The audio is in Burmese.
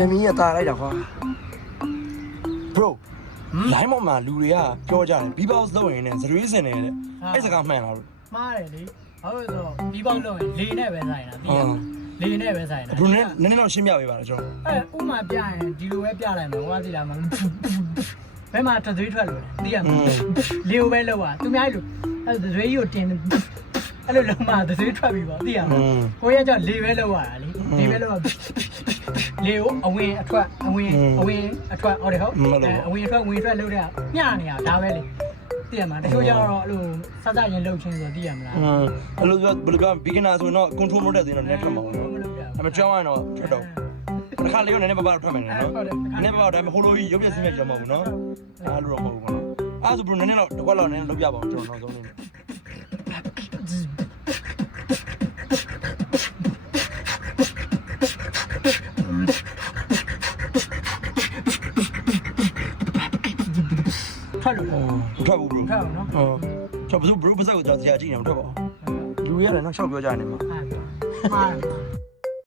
ပြန်ပြီးရတာလိုက်တာကွာ bro လိုင်းမောင်မှာလူတွေကပြောကြတယ် B-box လုပ်ရင်လည်းဇရွေးစင်တယ်တဲ့အဲ့စကားမှန်လားလို့ မှားတယ်လေဟုတ်ဆိုတော့ဒီပေါက်လုံးလေနဲ့ပဲဆိုင်တာသိရလေနဲ့ပဲဆိုင်တာ ဘယ်လိုနည်းနည်းတော့ရှင်းပြပေးပါလားကျွန်တော် ဥမာပြရင်ဒီလိုပဲပြလိုက်မယ်ဟိုကသိလားမဘယ်မှာတသွေးထွက်လို့လဲသိရမလားလေကိုပဲလောက်อ่ะသူများလို့အဲ့တသွေးကြီးကိုတင်အဲ့လိုလုံးမှတသွေးထွက်ပြီပေါ့သိရမလားကိုရကြောင့်လေပဲလောက်ရတာလေပဲလောက်လေကိုအဝင်အထွက်အဝင်အထွက်ဟုတ်တယ်ဟုတ်အဝင်အထွက်လောက်တဲ့မျှနေတာဒါပဲလေသိရမှာတချို့ကျတော့အဲ့လိုစစရင်လှုပ်ချင်းဆိုတော့သိရမလားအဲ့လိုပြောဘယ်လိုပြော beginner ဆိုရင်တော့ control မလုပ်တဲ့သေးတော့လည်းထွက်မှာပေါ့နော်အဲ့မကြောင်းရတော့ထွက်တော့တစ်ခါလေးတော့နည်းနည်းပါးပါးထွက်မယ်နော်နည်းနည်းပါးပါးဒါပေမဲ့ဟိုလိုကြီးရုပ်ပြစင်းမဲ့ကြောင်းမဟုတ်ဘူးနော်အဲ့လိုတော့မဟုတ်ဘူးနော်အဲ့ဆိုဘယ်နည်းနည်းတော့တစ်ခွက်လောက်နည်းနည်းလုပ်ပြပါအောင်ကျွန်တော်နောက်ဆုံးနေထွက်လို့ထွက်ဘူး bro ထွက်အောင်နော်ထွက်ဘူး bro ပါစက်ကိုကြောက်စရာကြည့်နေအောင်ထွက်ပါလူရတယ်နော်ရှောက်ပြောကြနေမှာဟာ